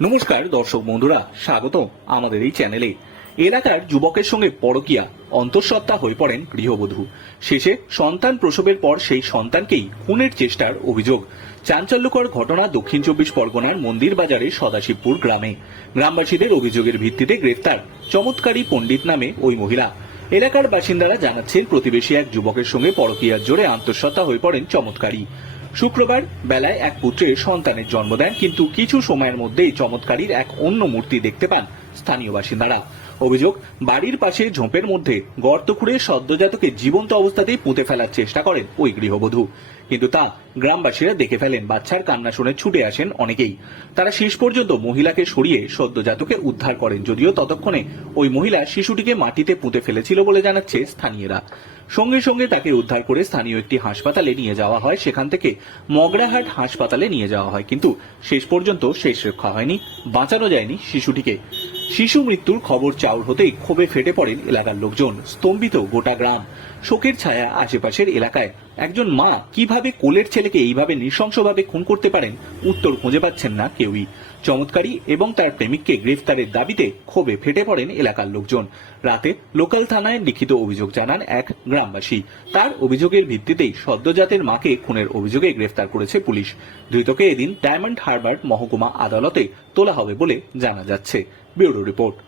নমস্কার, দর্শক বন্ধুরা স্বাগত আমাদের এই চ্যানেলে। এলাকার যুবকের সঙ্গে পরকিয়া, অন্তঃসত্ত্বা হয়ে পড়েন গৃহবধূ। শেষে সন্তান প্রসবের পর সেই সন্তানকেই খুনের চেষ্টার অভিযোগ। চাঞ্চল্যকর ঘটনা দক্ষিণ চব্বিশ পরগনার মন্দির বাজারে সদাশিবপুর গ্রামে। গ্রামবাসীদের অভিযোগের ভিত্তিতে গ্রেফতার চমৎকারী পণ্ডিত নামে ওই মহিলা। এলাকার বাসিন্দারা জানাচ্ছেন, প্রতিবেশী এক যুবকের সঙ্গে পরকিয়ার জোরে আন্তঃসত্ত্বা হয়ে পড়েন চমৎকারী। শুক্রবার বেলায় এক পুত্রের সন্তানের জন্ম দেন, কিন্তু কিছু সময়ের মধ্যেই চমৎকারীর এক অন্য মূর্তি দেখতে পান স্থানীয় বাসিন্দারা। অভিযোগ, বাড়ির পাশে ঝোপের মধ্যে গর্ত খুঁড়ে সদ্যজাতকে জীবন্ত অবস্থাতেই পুঁতে ফেলার চেষ্টা করেন ওই গৃহবধূ। কিন্তু তা গ্রামবাসীরা দেখে ফেলেন, বাচ্চার কান্না শুনে ছুটে আসেন অনেকেই। তারা শেষ পর্যন্ত মহিলাকে সরিয়ে সদ্যজাতকে উদ্ধার করেন, যদিও ততক্ষণে ওই মহিলা শিশুটিকে মাটিতে পুঁতে ফেলেছিল বলে জানাচ্ছে স্থানীয়রা। সঙ্গে সঙ্গে তাকে উদ্ধার করে স্থানীয় একটি হাসপাতালে নিয়ে যাওয়া হয়। সেখান থেকে মগড়াহাট হাসপাতালে নিয়ে যাওয়া হয়। কিন্তু শেষ পর্যন্ত শেষ রক্ষা হয়নি, বাঁচানো যায়নি শিশুটিকে। শিশু মৃত্যুর খবর চাউর হতেই ক্ষোভে ফেটে পড়েন এলাকার লোকজন, স্তম্ভিত গোটা গ্রাম। শোকের ছায়া আশেপাশের এলাকায় একজন মা কীভাবে কোলের ছেলেকে এইভাবে নৃশংসভাবে খুন করতে পারেন, উত্তর খুঁজে পাচ্ছেন না কেউই। চমৎকারী এবং তার প্রেমিককে গ্রেফতারের দাবিতে ক্ষোভে ফেটে পড়েন এলাকার লোকজন। রাতে লোকাল থানায় লিখিত অভিযোগ জানান এক গ্রামবাসী। তার অভিযোগের ভিত্তিতেই সদ্যজাতের মাকে খুনের অভিযোগে গ্রেফতার করেছে পুলিশ। ধৃতকে এদিন ডায়মন্ড হারবার মহকুমা আদালতে তোলা হবে বলে জানা যাচ্ছে। Bureau report.